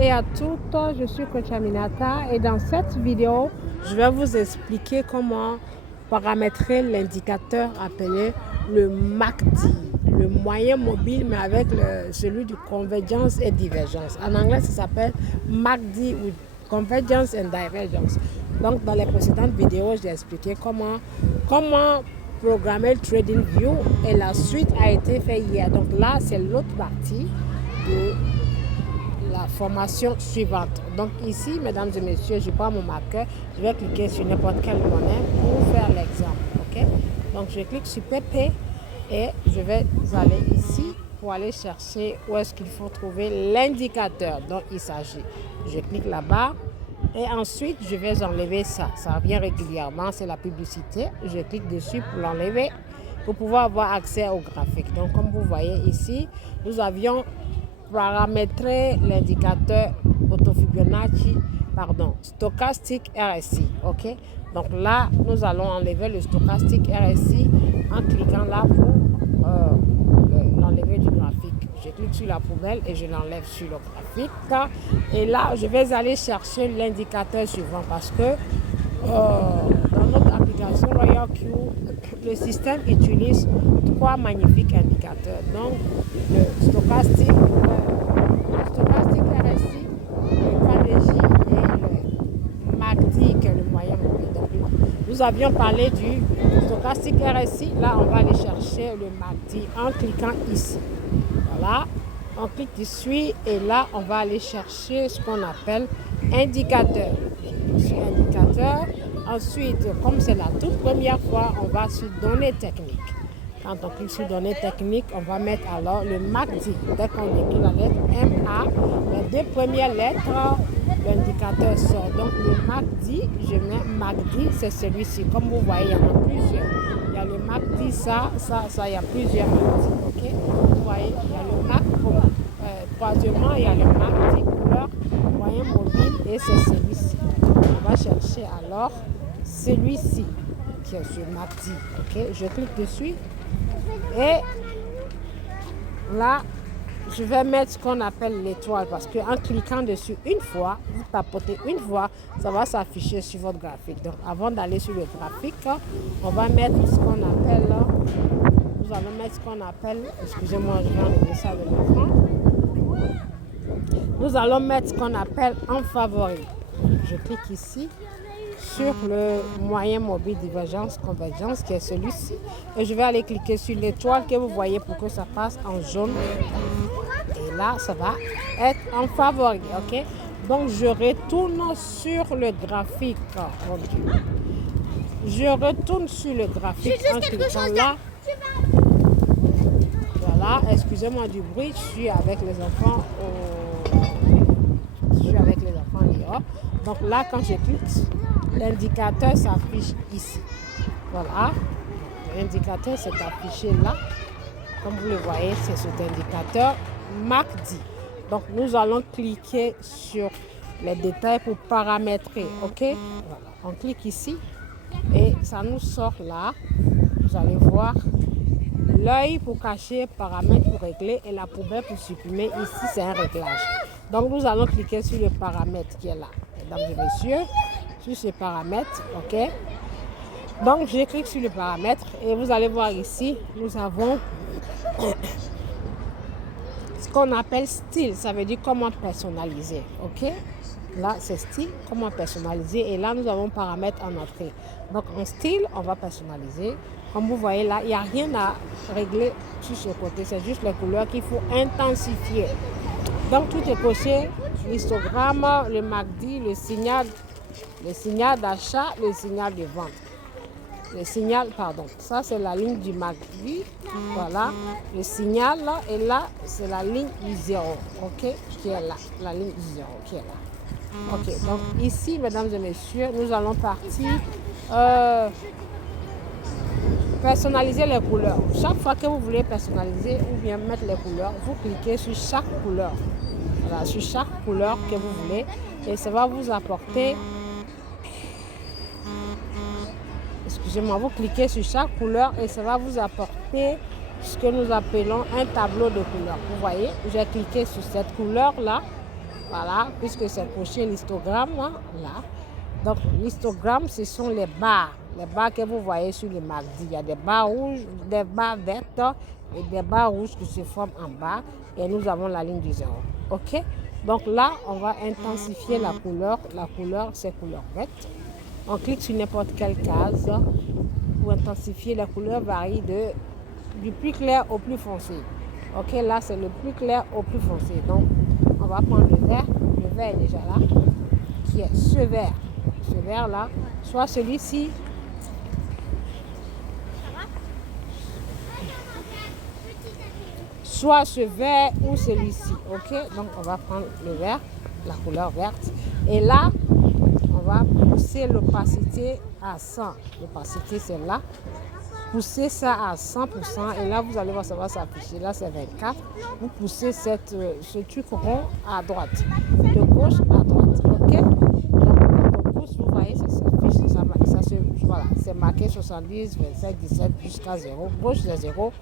et à toutes, je suis Coach Aminata et dans cette vidéo, je vais vous expliquer comment paramétrer l'indicateur appelé le MACD, le moyen mobile mais avec celui du convergence et divergence. En anglais, ça s'appelle MACD ou Convergence and Divergence. Donc, dans les précédentes vidéos, j'ai expliqué comment programmer le TradingView et la suite a été faite hier. Donc là, c'est l'autre partie de la formation suivante. Donc ici, mesdames et messieurs, je prends mon marqueur, je vais cliquer sur n'importe quelle monnaie pour faire l'exemple. Ok? Donc je clique sur PP et je vais aller ici pour aller chercher où est-ce qu'il faut trouver l'indicateur dont il s'agit. Je clique là-bas et ensuite je vais enlever ça. Ça revient régulièrement, c'est la publicité. Je clique dessus pour l'enlever pour pouvoir avoir accès au graphique. Donc comme vous voyez ici, nous avions paramétrer l'indicateur stochastique RSI. Ok, donc là nous allons enlever le stochastique RSI en cliquant là pour l'enlever du graphique. Je clique sur la poubelle et je l'enlève sur le graphique et là je vais aller chercher l'indicateur suivant parce que dans notre application RoyalQ, le système utilise trois magnifiques indicateurs. Donc, le stochastique RSI, le KDJ et le MACD, qui est le moyen mobile. Donc, nous avions parlé du stochastique RSI. Là, on va aller chercher le MACD en cliquant ici. Voilà. On clique dessus et là, on va aller chercher ce qu'on appelle indicateur. Sur indicateur. Ensuite, comme c'est la toute première fois, on va sur données techniques. Quand on clique sur données techniques, on va mettre alors le MACD. Dès qu'on écrit la lettre MA, les deux premières lettres, l'indicateur sort. Donc le MACD, je mets MACD, c'est celui-ci. Comme vous voyez, il y en a plusieurs. Il y a le MACD, ça, il y a plusieurs MACD. Okay? Vous voyez, il y a le MACD. Troisièmement, il y a le MACD couleur, moyen mobile et c'est celui-ci. On va chercher alors celui-ci qui est sur MACD. Okay? Je clique dessus et là, je vais mettre ce qu'on appelle l'étoile parce qu'en cliquant dessus une fois, vous tapotez une fois, ça va s'afficher sur votre graphique. Donc avant d'aller sur le graphique, on va mettre ce qu'on appelle, nous allons mettre ce qu'on appelle, excusez-moi, je vais enlever ça de l'écran. Nous allons mettre ce qu'on appelle en favori. Je clique ici sur le moyen mobile divergence convergence qui est celui-ci et je vais aller cliquer sur l'étoile que vous voyez pour que ça passe en jaune et là ça va être en favori. Ok, donc je retourne sur le graphique. Je retourne sur le graphique en cliquant là. Voilà, excusez-moi du bruit, je suis avec les enfants dehors. Donc là, quand je clique, l'indicateur s'affiche ici. Voilà, l'indicateur s'est affiché là. Comme vous le voyez, c'est cet indicateur MACD. Donc nous allons cliquer sur les détails pour paramétrer. Ok, voilà. On clique ici et ça nous sort là. Vous allez voir l'œil pour cacher, paramètres pour régler et la poubelle pour supprimer. Ici, c'est un réglage. Donc, nous allons cliquer sur le paramètre qui est là. Mesdames et messieurs, sur ce paramètre, ok. Donc, je clique sur le paramètre et vous allez voir ici, nous avons ce qu'on appelle style. Ça veut dire comment personnaliser, ok. Là, c'est style, comment personnaliser. Et là, nous avons paramètres en entrée. Donc, en style, on va personnaliser. Comme vous voyez là, il n'y a rien à régler sur ce côté. C'est juste les couleurs qu'il faut intensifier. Donc, tout est coché. L'histogramme, le MACD, le signal d'achat, le signal de vente. Le signal, pardon. Ça, c'est la ligne du MACD. Voilà. Le signal, là, et là, c'est la ligne U0. OK? Qui est là. La ligne U0 qui est là. Ok, donc ici, mesdames et messieurs, nous allons partir personnaliser les couleurs. Chaque fois que vous voulez personnaliser ou bien mettre les couleurs, vous cliquez sur chaque couleur. Voilà, sur chaque couleur que vous voulez et ça va vous apporter. Excusez-moi, vous cliquez sur chaque couleur et ça va vous apporter ce que nous appelons un tableau de couleurs. Vous voyez, j'ai cliqué sur cette couleur-là. Voilà, puisque c'est coché l'histogramme, là. Donc, l'histogramme, ce sont les barres que vous voyez sur le mardi. Il y a des barres rouges, des barres vertes et des barres rouges qui se forment en bas. Et nous avons la ligne du 0. OK? Donc là, on va intensifier la couleur. La couleur, c'est couleur verte. On clique sur n'importe quelle case pour intensifier. La couleur varie du plus clair au plus foncé. OK? Là, c'est le plus clair au plus foncé. Donc, on va prendre le vert. Le vert est déjà là. Qui est ce vert. Ce vert là, soit celui-ci, soit ce vert ou celui-ci. OK? Donc, on va prendre le vert, la couleur verte. Et là, on va pousser l'opacité à 100. L'opacité, c'est là. Poussez ça à 100%. Et là, vous allez voir, ça va s'afficher. Là, c'est 24. Vous poussez ce truc rond à droite. De gauche à droite. OK? Donc, on pousse, vous voyez, ça s'affiche. Voilà, c'est marqué 70, 27, 17 jusqu'à 0. Gauche, c'est 0.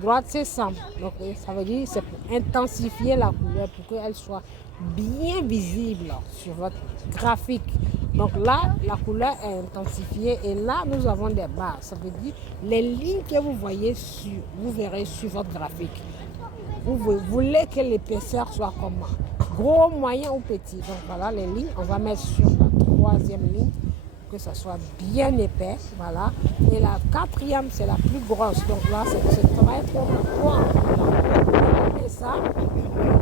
Droite, c'est 100. Donc, ça veut dire c'est pour intensifier la couleur pour qu'elle soit bien visible sur votre graphique. Donc là, la couleur est intensifiée et là, nous avons des barres. Ça veut dire les lignes que vous voyez vous verrez sur votre graphique. Vous voulez que l'épaisseur soit comment? Gros, moyen ou petit. Donc voilà les lignes. On va mettre sur la troisième ligne que ça soit bien épais. Voilà. Et la quatrième, c'est la plus grosse. Donc là, c'est très important. Et ça,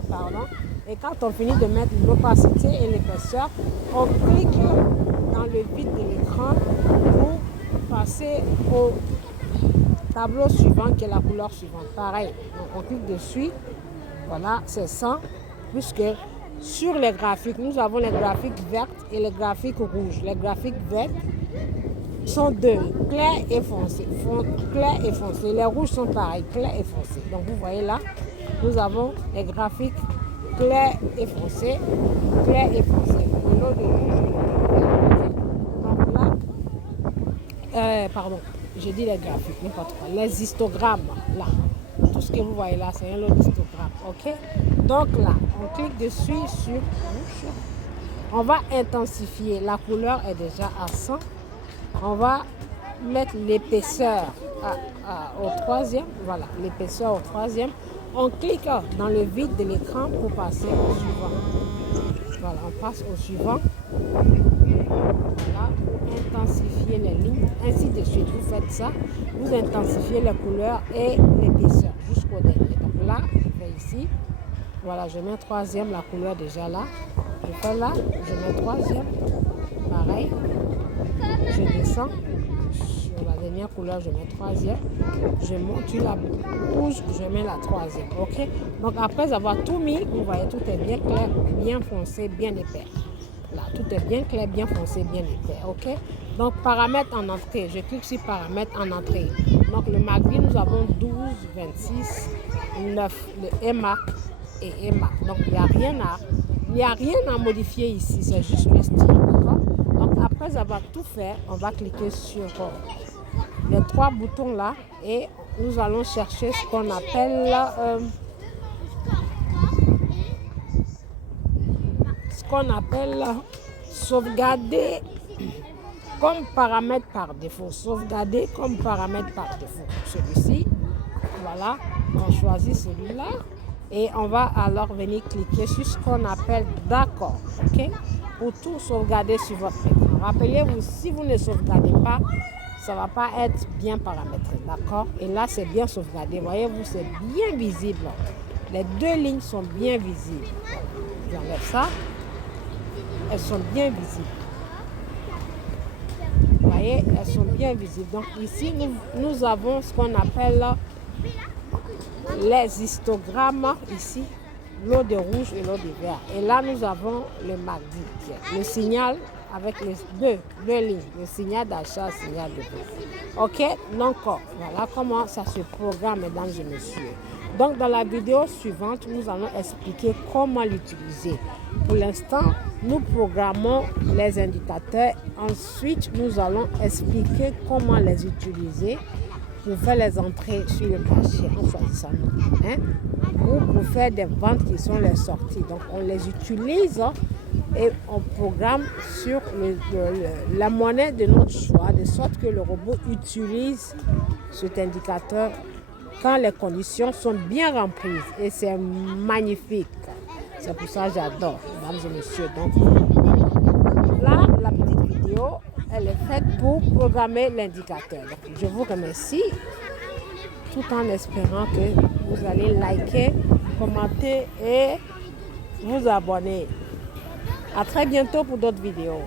pardon. Et quand on finit de mettre l'opacité et l'épaisseur, on clique dans le vide de l'écran pour passer au tableau suivant qui est la couleur suivante. Pareil, on clique dessus. Voilà, c'est 100. Puisque sur les graphiques, nous avons les graphiques vertes et les graphiques rouges. Les graphiques verts sont deux, clair et foncé. Clair et foncé. Les rouges sont pareils, clair et foncé. Donc vous voyez là, nous avons les graphiques clair et foncé, clair et foncé. Le lot de rouge. Donc là, pardon, je dis les graphiques, n'importe quoi. Les histogrammes, là. Tout ce que vous voyez là, c'est un lot d'histogrammes. OK? Donc là, on clique dessus sur rouge. On va intensifier. La couleur est déjà à 100. On va mettre l'épaisseur au troisième. Voilà, l'épaisseur au troisième. On clique dans le vide de l'écran pour passer au suivant. Voilà, on passe au suivant. Voilà, pour intensifier les lignes. Ainsi de suite, vous faites ça. Vous intensifiez les couleurs et l'épaisseur jusqu'au dernier. Donc là, je fais ici. Voilà, je mets troisième, la couleur déjà là. Je fais là, je mets troisième. Pareil. Je descends. Sur la dernière couleur, je mets troisième. Je monte sur la rouge, je mets la troisième. OK? Donc après avoir tout mis, vous voyez, tout est bien clair, bien foncé, bien épais. Là, tout est bien clair, bien foncé, bien épais. OK? Donc paramètres en entrée. Je clique sur paramètres en entrée. Donc le mardi, nous avons 12, 26, 9, le EMA et EMA. Donc il n'y a rien à modifier ici, c'est juste le style. D'accord? Donc après avoir tout fait, on va cliquer sur les trois boutons là et nous allons chercher ce qu'on appelle sauvegarder comme paramètre par défaut. Sauvegarder comme paramètre par défaut. Celui-ci, voilà, on choisit celui-là et on va alors venir cliquer sur ce qu'on appelle d'accord. OK? Pour tout sauvegarder sur votre écran. Rappelez-vous, si vous ne sauvegardez pas, ça ne va pas être bien paramétré, d'accord? Et là, c'est bien sauvegardé. Voyez-vous, c'est bien visible. Les deux lignes sont bien visibles. J'enlève ça. Elles sont bien visibles. Vous voyez, elles sont bien visibles. Donc ici, nous avons ce qu'on appelle les histogrammes ici. L'eau de rouge et l'eau de vert. Et là, nous avons le mardi, le signal avec les deux lignes, le signal d'achat, le signal de vente. OK? Donc, voilà comment ça se programme, mesdames et messieurs. Donc, dans la vidéo suivante, nous allons expliquer comment l'utiliser. Pour l'instant, nous programmons les indicateurs. Ensuite, nous allons expliquer comment les utiliser pour faire les entrées sur le marché en choisissant nous, hein, ou pour faire des ventes qui sont les sorties. Donc on les utilise et on programme sur la monnaie de notre choix, de sorte que le robot utilise cet indicateur quand les conditions sont bien remplies. Et c'est magnifique. C'est pour ça que j'adore, mesdames et messieurs. Donc là, la petite vidéo, elle est faite pour programmer l'indicateur. Donc, je vous remercie tout en espérant que vous allez liker, commenter et vous abonner. À très bientôt pour d'autres vidéos.